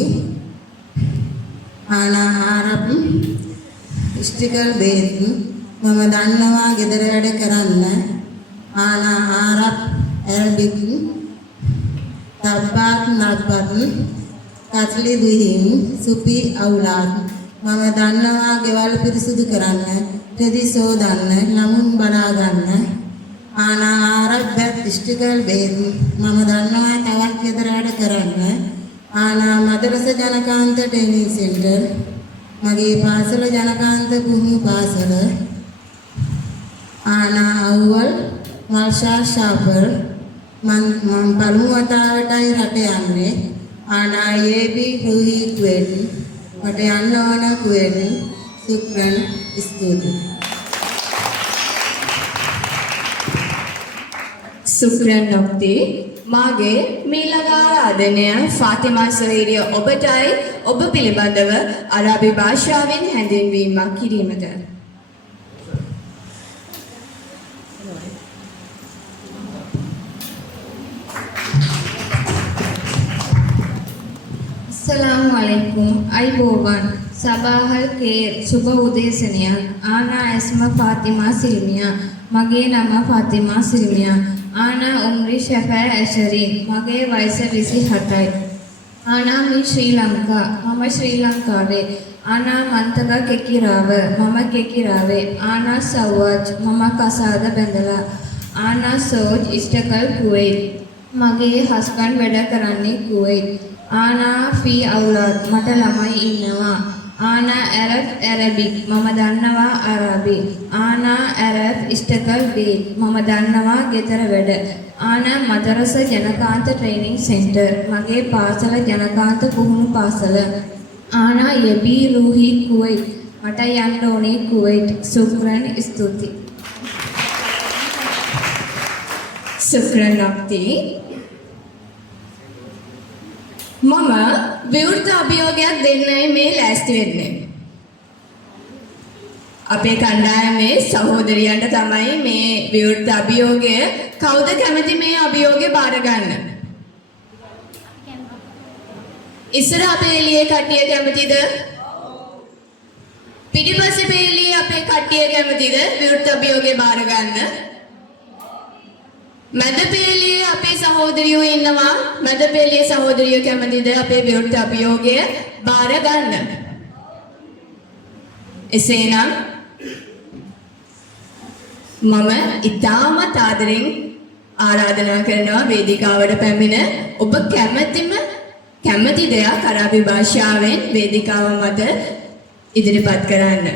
ආනා ආරබ් ඉස්ටිකල් බේත් මම දන්නවා ගෙදර වැඩ කරන්න ආනා ආරබ් අරබික් තබ්බාත් නබ්බත් කත්ලි දුහින් සුපි අවුලාත් මම දන්නවා ගෙවල් පිරිසුදු කරන්න රෙදි සෝදන්න ළමුන් බලා ගන්න ආනා ආරබ් ඉස්ටිකල් බේත් මම දන්නවා තවත් ගෙදර වැඩ කරන්න ආනා මදරස ජනකාන්ත ට්‍රේනින් සෙන්ටර් මගේ පාසල ජනකාන්ත පුහුණු පාසල ආනා අවුවල් මල්ෂා ෂාපර් මම පළමු වතාවටයි රට යන්නේ ආනා ඒබි රුහි කුවේට් මට යන්න ඕන කුවේට් සුක්‍රන් ස්තුතියි සුක්‍රන් නොක්ති මාගේ මීළඟ ආරාධනය ෆාතිමා සොයුරිය ඔබටයි ඔබ පිළිබඳව අරබි භාෂාවෙන් හැඳින්වීමක් කිරීමට. Assalamualaikum. Ayuban. Sabahal Khair. Subah Udayasana. Ana Asma Fatima Silmia. Mage nama Fatima Silmia. Ana umri Shafa Ashari. Mage වයස 27යි. Ana min Sri Lanka. මම ශ්‍රී ලංකාවේ. Ana මන්තක කෙකිරාව. මම කෙකිරාවේ. Ana සවජ්. මම කසාද බැඳලා. Ana සෝජ් ඉස්ටකල් කුවේට්. මගේ හස්බන්ඩ් වැඩ කරන්නේ කුවේට්. Ana fi අවුලාද්. මට ළමයි ඉන්නවා. Ana Arab Arabic. මම දන්නවා අරාබි. Ana Arab ඉස්ටකල් බේත්. මම දන්නවා ගෙදර වැඩ. Ana මදරස ජනකාන්ත ට්‍රේනින් සෙන්ටර්. මගේ පාසල ජනකාන්ත පුහුණු පාසල. Ana යබි රූහි කුවේට්. මට යන්න ඕනේ කුවේට්. සුක්‍රන් ස්තුති. සුක්‍රන් නොක්ති මම විවෘත අභියෝගයක් දෙන්නයි මේ ලෑස්ති වෙන්නේ. අපේ කණ්ඩායමේ සහෝදරියන්ට තමයි මේ විවෘත අභියෝගය කවුද කැමති මේ අභියෝගය බාර ගන්න? ඉස්සර අපේ එළියේ කට්ටිය කැමතිද? පිටිපස්සේ පෙළියේ අපේ කට්ටිය කැමතිද විවෘත අභියෝගය බාර ගන්න? මැදපෙළියේ අපේ සහෝදරියෝ ඉන්නවා. මැදපෙළියේ සහෝදරියෝ කැමතිද අපේ විවෘත අභියෝගය බාර ගන්න? එසේනම් මම ඉතාමත් ආදරෙන් ආරාධනා කරනවා වේදිකාවට පැමිණ ඔබ කැමති දෙයක් අරබි භාෂාවෙන් වේදිකාව මත ඉදිරිපත් කරන්න.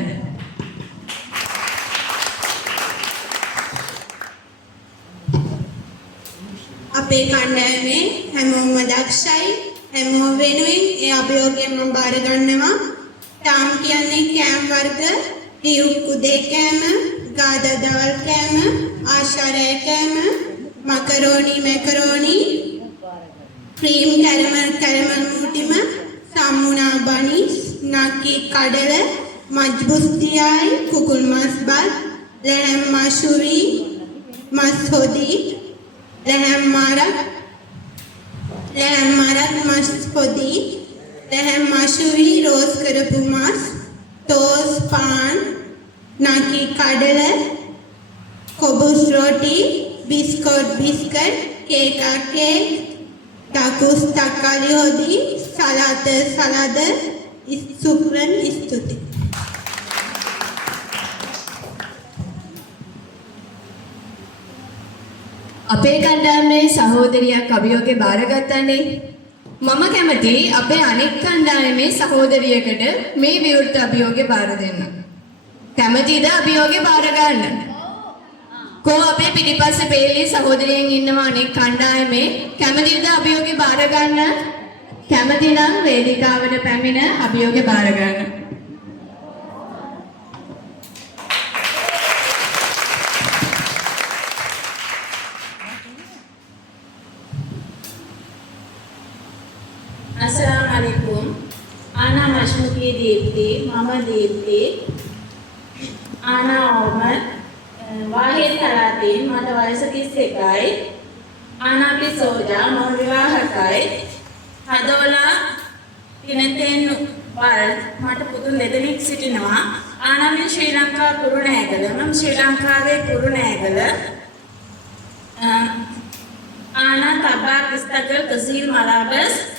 අපේ කණ්ඩායමේ හැමෝම දක්ෂයි හැමෝම වෙනුවෙන් ඒ අභියෝගයෙන් මම බාර ගන්නවා තාම් කියන්නේ කෑම වර්ග රියුක් උදේ කෑම ගාදා දවල් කෑම ආශාරය කෑම මැකරෝනි ක්‍රීම් කැරමල් මුටිම සම්මුනා බනිස් නකි කඩල මජ්බුස්තියයි කුකුල් මස් බත් ලැහැම් මාෂුරි මස්හොදි ලැහැම් මාරක් මස්හොදි ලැහැම් මාෂුරි රෝස් කරපු මස් තෝස් පාන් नाकी काडल कोबूस रोटी बिस्कट केक टाकुस तक्काली होदी सलाद सुप्रन स्तुति අපේ කණ්ඩායමේ සහෝදරියක් අභියෝගේ බාරගත්තානේ. මම කැමති අපේ අනෙක් කණ්ඩායමේ සහෝදරියකට මේ විවෘත අභියෝගේ බාර දෙන්න. කැමතිද අභියෝගේ බාර ගන්න? කෝ අපේ පිටිපස්සේ පෙළේ සහෝදරියන් ඉන්නවා අනෙක් කණ්ඩායමේ කැමතිද අභියෝගේ බාර ගන්න? කැමති නම් වේදිකාවට පැමිණ අභියෝගේ බාර ගන්න. Assalamualaikum. Ana Mashmuki Deepti, Mama Deepti. Ana Omar. Wahid Talatin, Mata Vayasa 31යි. Ana Pisoja, Mama Vivahakයි. Hadola Kineten Wal, Mata Putun Ledenik Sitinava. Ana min Sri Lanka Kurunegala, Mam Sri Lanka Kurunegala. Ana Tabak Istagal Kazil Malabas.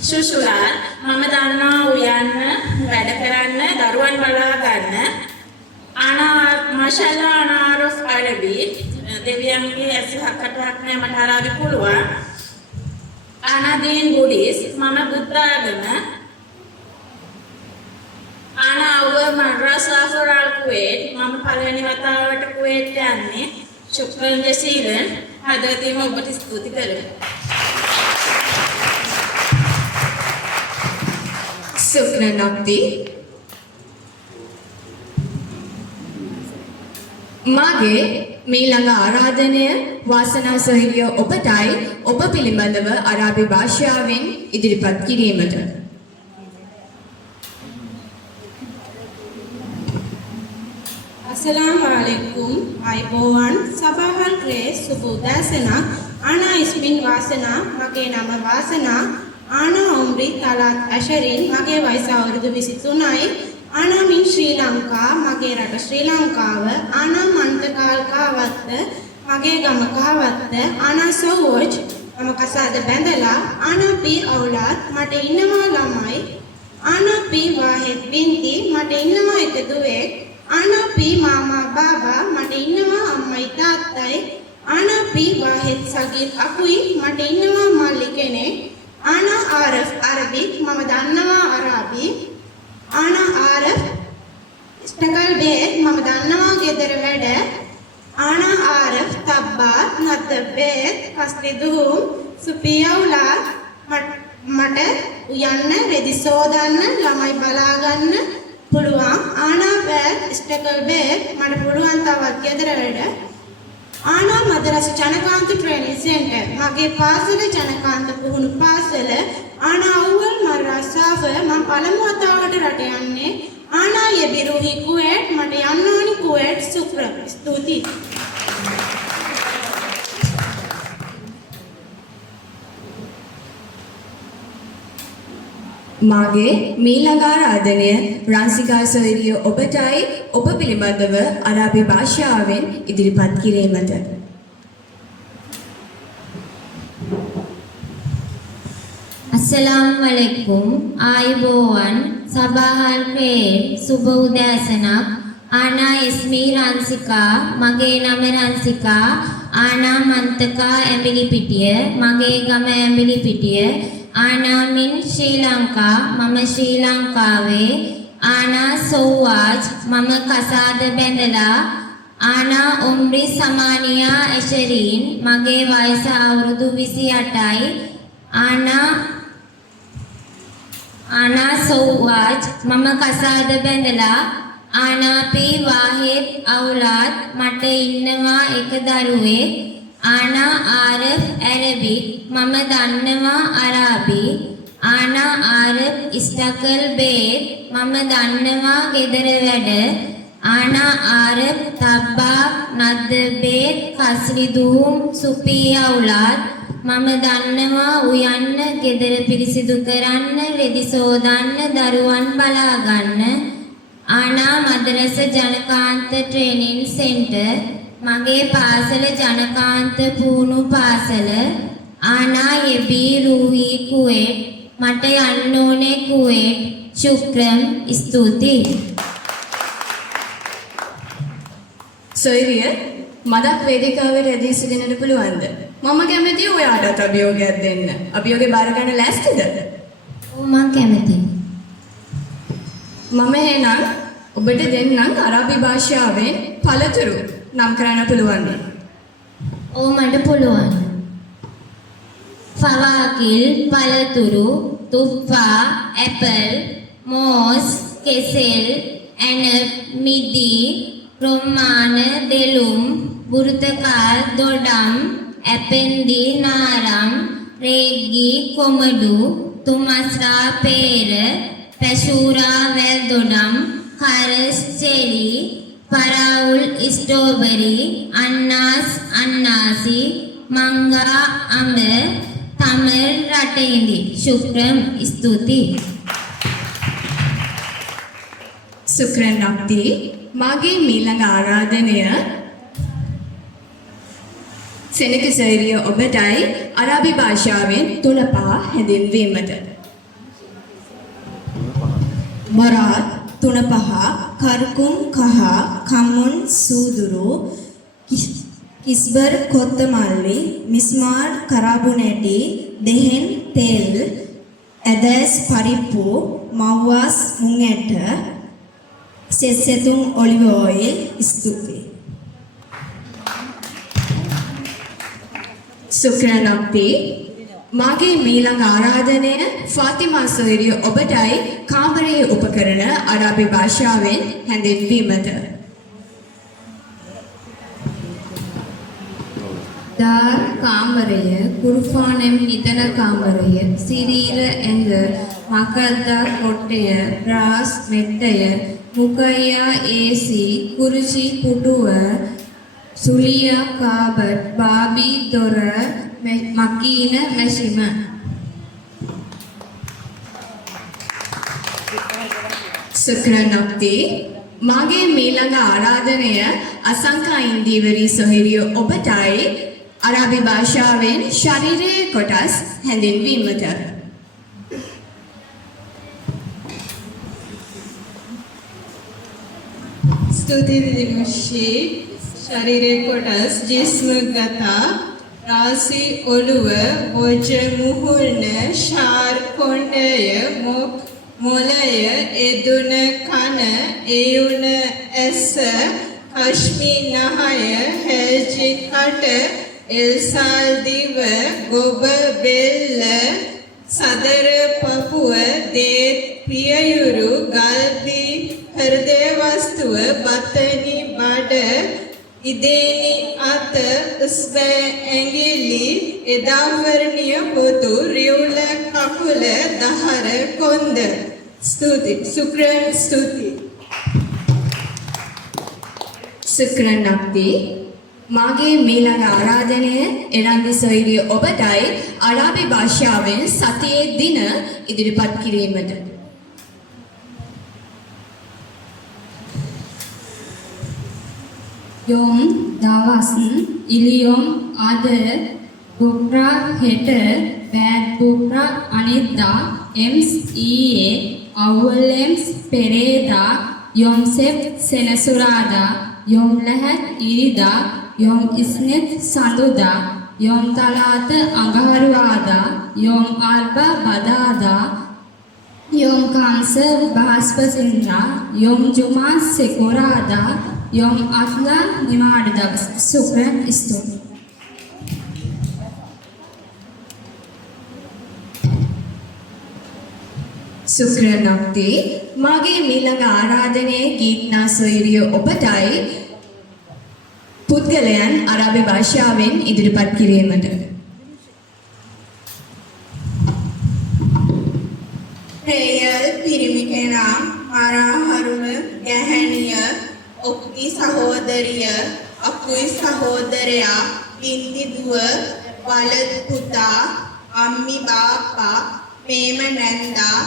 සුසුලාත් මම දන්නවා උයන්න වැඩ කරන්න දරුවන් බලා ගන්න ආනා මාෂාල්ලා අනාරොෆ් අරබි දෙවියන්ගේ 84ක් නෑ මට අරබි පුළුවන් ආනා දීන් බුද්දිස් මම බුද්ධ ආගම ආනා ඔබ මද්රසා ෆොර් අල් කුවේට් මම පළවෙනි වතාවට කුවේට් යන්නේ ශුක්‍රන් ජසීලන් හදවතින්ම ඔබට ස්තුති කරමි සුක්‍රන් අක්ති මාගේ මීළඟ ආරාධනය වාසනා සොහිරිය ඔබටයි ඔබ පිළිබඳව අරාබි භාෂාවෙන් ඉදිරිපත් කිරීමට Assalamualaikum අයිබෝවන් සබහල් රේ සුබෝදෑසනක් ආනා ඉස්මින් වාසනා මගේ නම වාසනා ආනා උම්රි තලාත් ඇෂරින් මගේ වයස අවුරුදු 23යි ආනා මින් ශ්‍රී ලංකා මගේ රට ශ්‍රී ලංකාව ආනා මන්තකාල් කාවත්ත මගේ ගම කාවත්ත ආනා සෝවොච් මම කසාද බැඳලා ආනා පී අවුලාත් මට ඉන්නවා ළමයි ආනා පී වාහෙද් බින්ති මට ඉන්නවා එක දුවෙක් ආනා පී මාමා බාබා මට ඉන්නවා අම්මයි තාත්තයි ආනා පී වාහෙද් සගීර් අකුයි මට ඉන්නවා මල්ලි කෙනෙක් ආනා ආරෆ් අරබික් මම දන්නවා අරාබි ආනා ආරෆ් ස්ටකල් බේත් මම දන්නවා ගෙදර වැඩ ආනා ආරෆ් තබ්බාත් නත බේත් කස්ලිදුම් සුපියවුලා මට උයන්න රෙදි සෝදන්න ළමයි බලා ගන්න පුළුවන් ආනා බේත් ස්ටකල් බේත් මට පුළුවන් තවත් ගෙදර වැඩ ආනා මදරස ජනකාන්ත ට්‍රේනින් සෙන්ටර් මගේ පාසල ජනකාන්ත පුහුණු පාසල ආනා අවුල් මරාසාව මම පළමු වතාවට රට යන්නේ ආනා යෙබිරුහි කුවේට් මට යන්න ඕනි කුවේට් සුක්‍ර ස්තුතියි මාගේ මීළඟ ආරාධනය රන්සිකා සොහිරිය ඔබටයි ඔබ පිළිබඳව අරාබි භාෂාවෙන් ඉදිරිපත් කිරීමට Assalamualaikum ආයුබෝවන් සබහල් ඛේර් සුබ උදෑසනක් ආනා ඉස්මි රන්සිකා මගේ නම රන්සිකා ආනා මන්තකා ඇඹිලිපිටිය මගේ ගම ඇඹිලිපිටිය ආනා මින් ශ්‍රී ලංකා මම ශ්‍රී ලංකාවේ ආනා සෝවාජ් මම කසාද බැඳලා ආනා උම්රි සමානියා ඇෂරීන් මගේ වයස අවුරුදු 28යි ආනා සෝවාජ් මම කසාද බැඳලා ආනා පී වාහෙද් අවුලාත් මට ඉන්නවා එක දරුවෙක් ආනා ආරෆ් ඇරබික් මම දන්නවා අරාබි ආනා ආරෆ් ඉස්තකල් බේත් මම දන්නවා ගෙදර වැඩ ආනා ආරබ් තබ්බා නද්දබේත් කස්ලිදුම් සුපී අවුලාත් මම දන්නවා උයන්න ගෙදර පිරිසිදු කරන්න රෙදි සෝදන්න දරුවන් බලා ගන්න ආනා මද්රස ජනකාන්ත ට්‍රේනින් සෙන්ටර් මගේ පාසල ජනකාන්ත පුහුණු පාසල ආනා යෙබී රූහි කුවේට් මට යන්න ඕනේ කුවේට් ශුක්‍රම් ස්තුතියි සොයරිය මදක් වේදිකාවේ රැඳී සිටින්නට පුළුවන්ද? මම කැමතියි ඔයාටත් අභියෝගයක් දෙන්න. අභියෝගේ බාර ගන්න ලෑස්තිද? ඔව් මම කැමතියි. මම එහෙනම් ඔබට දෙන්නම් අරාබි භාෂාවෙන් පළතුරු නම් කරන්න පුළුවන්ද? ඔව් මට පුළුවන්. ෆවාකිල් පළතුරු තුප්පා ඇපල් මෝස් කෙසෙල් ඇනප් මිදි රොම්මාන දෙලුම් බුරුතකාල් දොඩම් ඇපෙන්දි නාරම් රේග්ගි කොමඩු තුමස්රා පේර පැෂූරා වැල් දොඩම් කරස් චෙරි පරාවුල් ස්ට්‍රෝබෙරි අන්නාස් අන්නාසි මංගා අඹ තමර් රටේන්දි ශුක්‍රම් ස්තුතියි සුක්‍රන් නක්ති මාගේ මීළඟ ආරාධනය සෙනක සොයරිය ඔබටයි අරාබි භාෂාවෙන් තුනපහ හැඳින්වීමට. බරාත් තුනපහ කර්කුම් කහ කම්මුන් සූදුරු කිස්බර් කොත්තමල්ලි මිස්මාර් කරාබුනැටි දෙහෙන් තෙල් ඇදැස් පරිප්පු මව්වාස් මුං ඇට සෙසෙතුම් ඔලිව් ඔයිල් ස්තුතියි සුක්‍රන් නක්ති මාගේ මීළඟ ආරාධනය ෆාතිමා සොයරිය ඔබටයි කාමරයේ උපකරණ අරාබි භාෂාවෙන් හැඳින්වීමට. දාර් කාමරය කුරුෆානෙම් නිදන කාමරය සිරීර ඇඟ මකද්දා කොට්ටය බ්‍රාස් මෙට්ටය මුකයියා AC කුරුචි පුටුව සුලියා කාබට් බාබි දොර මකීන මැෂිම සුක්‍රන් නක්ති මාගේ මීළඟ ආරාධනය අසංකා ඉන්දීවරි සොහිරිය ඔබටයි අරාබි භාෂාවෙන් ශරීරයේ කොටස් හැඳින්වීමට. स्तुति दिवशी शरीर कोटस जिस्म गता राशि ओलुव बोज मुहुर्ण शार कोंडय मोक मोलय एदुन कन एयुन एस कश्मी नहाय हेजी कट एल्साल दिव गोब बेल सदर पपुव देत पिययुरु गल्बी हृदय वस्तुव बतनी बड इदेनी अत उस्बे एंगेली एदावरणीय होतु रिउल ककुल दहर कोंद स्तुति सुक्रन स्तुति සුක්‍රන් නක්ති මාගේ මීළඟ ආරාධනය එනන්දි සොයිරිය ඔබටයි අරාබි භාෂාවෙන් සතියේ දින ඉදිරිපත් කිරීමට. යොම් දවස් ඉලියොම් අද බුක්රා හෙට බෑඩ් බුක්රා අනිද්දා එම්ස් ඊයේ අවුල් එම්ස් පෙරේදා යොම් සෙප් සෙනසුරාදා යොම් ලැහැත් ඉරිදා යොම් ඉස්නෙත් සඳුදා යොම් තලාත අඟහරුවාදා යොම් අල්බා බදාදා යොම් කාංස බ්‍රහස්පතින්දා යොම් ජුමා සෙකුරාදා යොම් අත්ලා නිමාඩ දවස් සුක්‍රන් ස්තුතියි සුක්‍රන් නක්ති මාගේ මීළඟ ආරාධනයේ ගීත්නා සොයිරිය ඔබටයි පුද්ගලයන් අරාබි භාෂාවෙන් ඉදිරිපත් කිරීමට. ප්‍රේයල් පිරිමි කෙනා මරාහරුව ගැහැණිය ඔක්කි සහෝදරිය, අකුයි සහෝදරයා, බින්දි දුව, වල පුතා, අම්මි බාප්පා, මේම නැන්දා,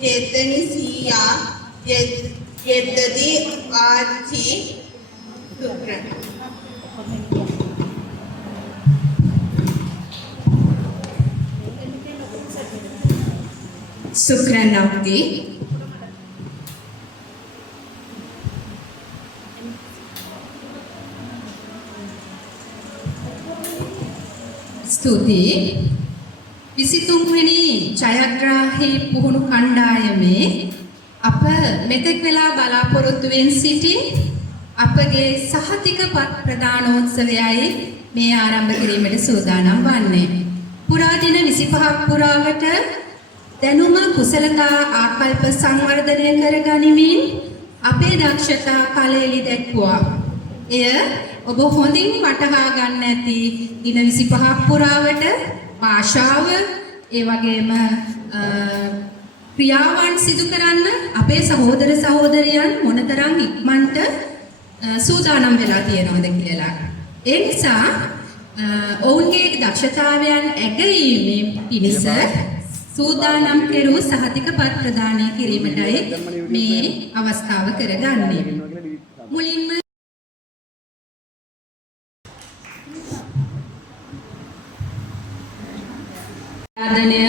ජෙද්දනි සීයා, ජෙද්දදි ආච්චි, සුක්‍රන්. Sukran Abdi. ස්තුතියි. 23 වෙනි ජයග්‍රාහී පුහුණු කණ්ඩායමේ අප මෙතෙක් වෙලා බලාපොරොත්තු වෙන සිටි අපගේ සහතිකපත් ප්‍රදානෝත්සවයයි මේ ආරම්භ කිරීමට සූදානම් වන්නේ. පුරා දින 25ක් පුරාවට දැනුම කුසලතා ආකල්ප සංවර්ධනය කර ගනිමින් අපේ දක්ෂතා කලෙලි දැක්වුවා. එය ඔබ හොඳින් වටහා ගන්න ඇති දින 25ක් පුරාවට භාෂාව ඒ වගේම ක්‍රියාවන් සිදු කරන්න අපේ සහෝදර සහෝදරියන් මොනතරම් ඉක්මනට සූදානම් වෙලා තියෙනවද කියලා. ඒ නිසා ඔවුන්ගේ දක්ෂතාවයන් ඇගයීමේ පිණිස සූදානම් කෙරූ සහතිකපත් ප්‍රදානය කිරීමටයි මේ අවස්ථාව කරගන්නේ. මුලින්ම ආදරණය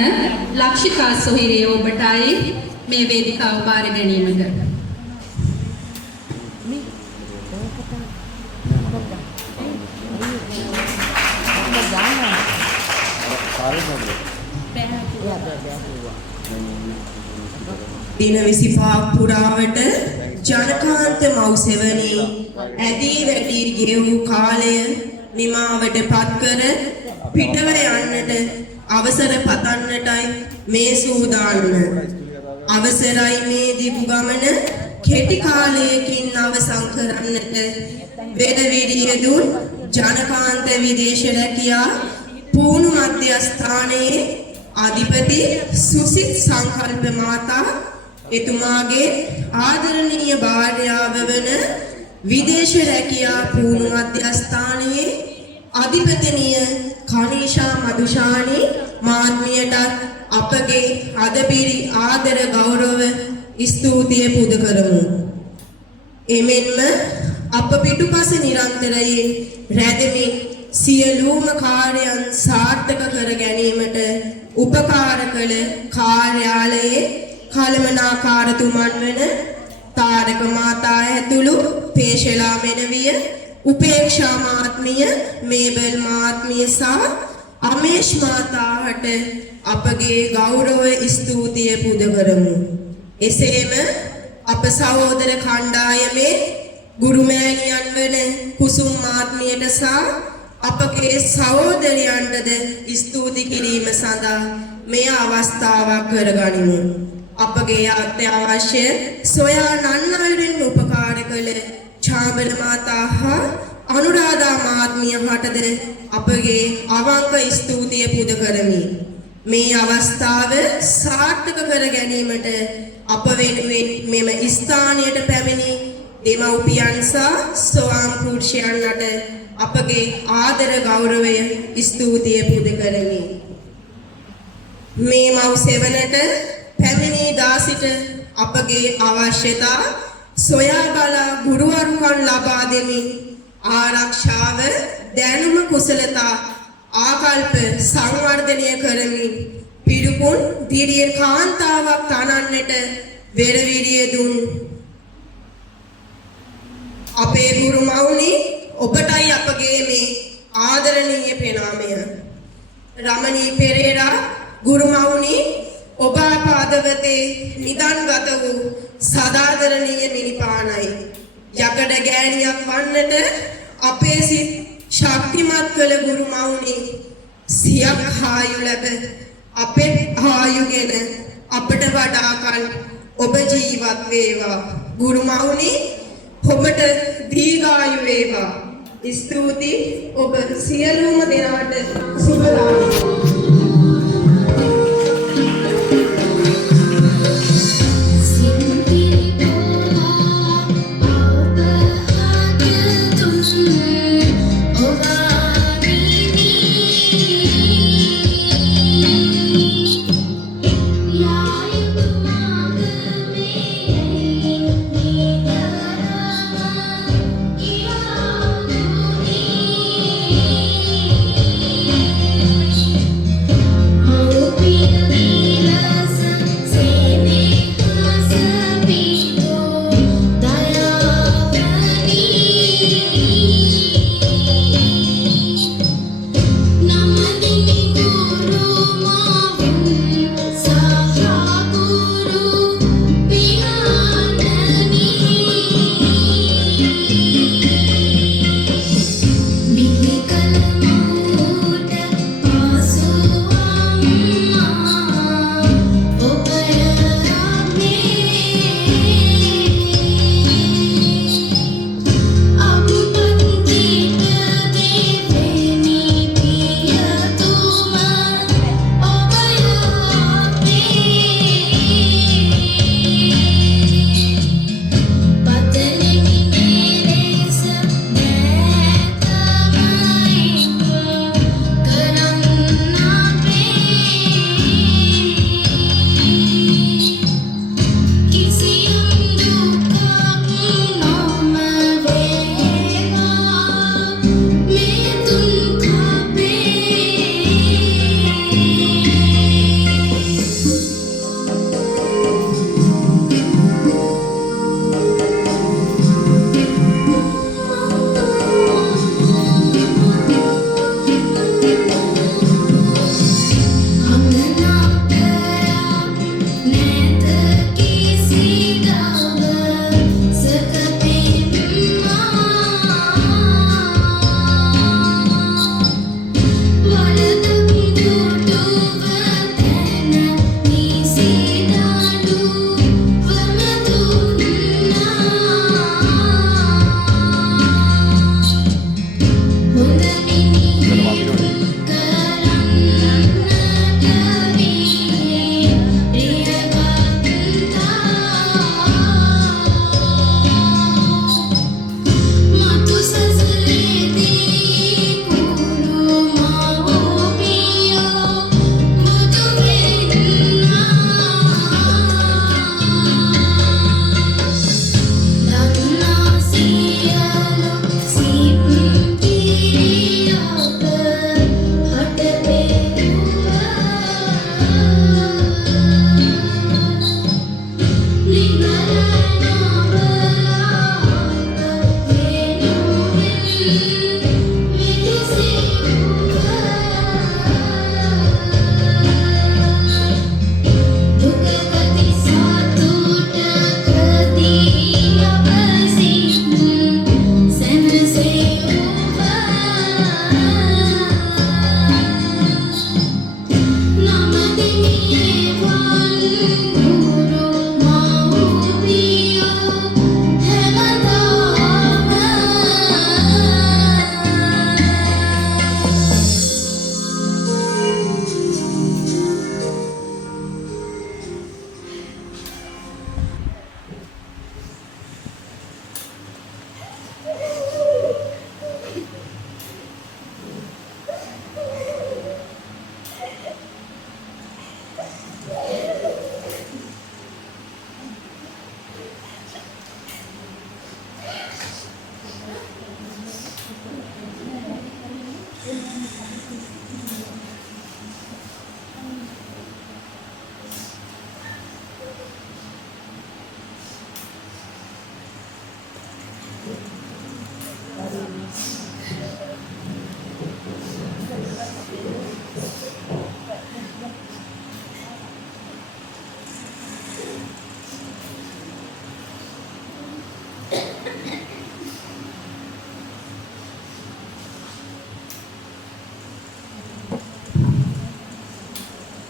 ලක්ෂිකා සොහිරිය ඔබටයි මේ වේදිකාව බාර ගැනීමට. දින 25ක් පුරාවට ජනකාන්ත මව්සෙවණි ඇදී වැඩි ගෙවූ කාලය නිමාවට පත් කර පිටව යන්නට අවසර පතන්නටයි මේ සූදානම. අවසරයි මේ දිගු ගමන කෙටි කාලයකින් අවසන් කරන්නට වෙදවිරියදුන් ජනකාන්ත විදේශ රැකියා පුහුණු මධ්‍යස්ථානයේ අධිපති සුසිත් සංකල්ප මාතා එතුමාගේ ආදරණීය භාර්යාව වන විදේශ රැකියා පුහුණු මධ්‍යස්ථානයේ අධිපතිනිය කනිෂා මදුෂානි මාත්මියටත් අපගේ අදබිරි ආදර ගෞරව ස්තුතිය පුද කරමු. එමෙන්ම අප පිටුපස නිරන්තරයෙන් රැඳෙමින් සියලුම කාර්යයන් සාර්ථක කර ගැනීමට උපකාර කළ කාර්යාලයේ කළමනාකාරතුමන් වන තාරක මාතා ඇතුළු පේශලා මෙනවිය, උපේක්ෂා මාත්මිය, මේබල් මාත්මිය සහ අමේෂ් මාතාට අපගේ ගෞරව ස්තුතිය පුද කරමු. එසේම අප සහෝදර කණ්ඩායමේ ගුරුමෑණියන් වන කුසුම් මාත්මියට සහ අපගේ සහෝදරයන්ටද ස්තුති කිරීම සඳහා මේ අවස්ථාවක් කරගනිමු. අපගේ අත්‍යවශ්‍ය සොයා නන්නවලින් උපකාර කළ චාඹල මාතා හා අනුරාධා මාත්මිය හටද අපගේ අවංක ස්තුතිය පුද කරමි. මේ අවස්ථාව සාර්ථක කර ගැනීමට අප වෙනුවෙන් මෙම ස්ථානයට පැමිණි දෙමව්පියන් සහ ස්වාම පුරුෂයන්ට අපගේ ආදර ගෞරවය ස්තුතිය පුද කරමි. මේ මව් සෙවණට පැමිණි දාසිට අපගේ අවශ්‍යතා සොයා බලා ගුරුවරුන් ලබා දෙමින් ආරක්ෂාව දැනුම කුසලතා ආකල්ප සංවර්ධනය කරමින් පිළිකුල් දිරිය කාන්තාවක් තනන්නට වෙරවිරිය දුන් අපේ ගුරු මවුනි ඔබටයි අපගේ මේ ආදරණීය පෙනාමය. රමණී පෙරේරා ගුරු මවුනි ඔබ අප අදවතේ නිදන්ගත වූ සදාදරණීය මිනිපානයි. යකඩ ගෑණියක් වන්නට අපේ සිත් ශක්තිමත් කළ ගුරු මවුනි සියක් ආයු ලැබ අපේ ආයුගෙන අපට වඩා කල් ඔබ ජීවත් වේවා. ගුරු මවුනි ඔබට දීර්ඝායු වේවා. ස්තුති ඔබ සියලුම දෙනාට සුබ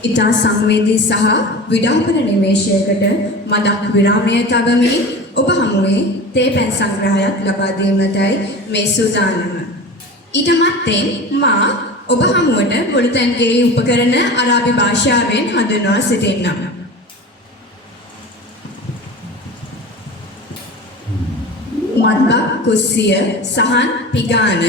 ඉතා සංවේදී සහ විඩාපන නිමේෂයකට මදක් විරාමය තබමින් ඔබ හමුවේ තේ පැන් සංග්‍රහයක් ලබා දීමටයි මේ සූදානම. ඊට මත්තෙන් මා ඔබ හමුවට පොලිතැන්ගේ උපකරණ අරාබි භාෂාවෙන් හඳුන්වා සිටින්නම්. මත්බා කුස්සිය සහන් පිගාන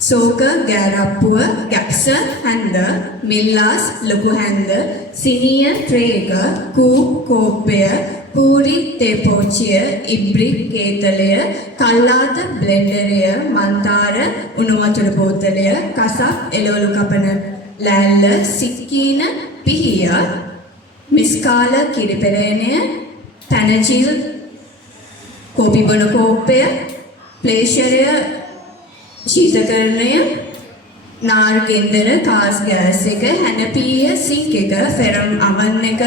සෝක ගෑරප්පුව ගැක්ස හැන්ද මිල්ලාස් ලොකු හැන්ද සිනිය ත්‍රේක කූ කෝප්පය පූරි තේපෝච්චිය ඉබ්‍රි කේතලය කල්ලාත බ්ලෙන්ඩරය මන්තාර උණුවතුර බෝතලය කසක් එළවලු කපන ලෑල්ල සික්කීන පිහිය මිස්කාල කිරිපෙරේනය පැනජිල් කෝපි බොන කෝප්පය ප්ලේෂරය ශීතකරණය නාර්ගෙන්දර කාස් ගෑස් එක හැනපීය සිංක් එක ෆෙරම් අවන් එක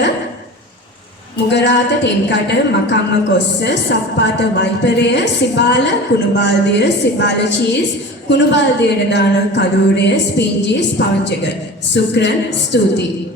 මුගරාත ටින්කට මකම්ම කොස්ස සප්පාත වයිපරය සිබාල කුණුබාල්දිය සිබාල චීස් කුණුබාල්දියට දාන කලූරය ස්පින්ජි ස්පොන්ජ් එක සුක්‍රන් ස්තුතියි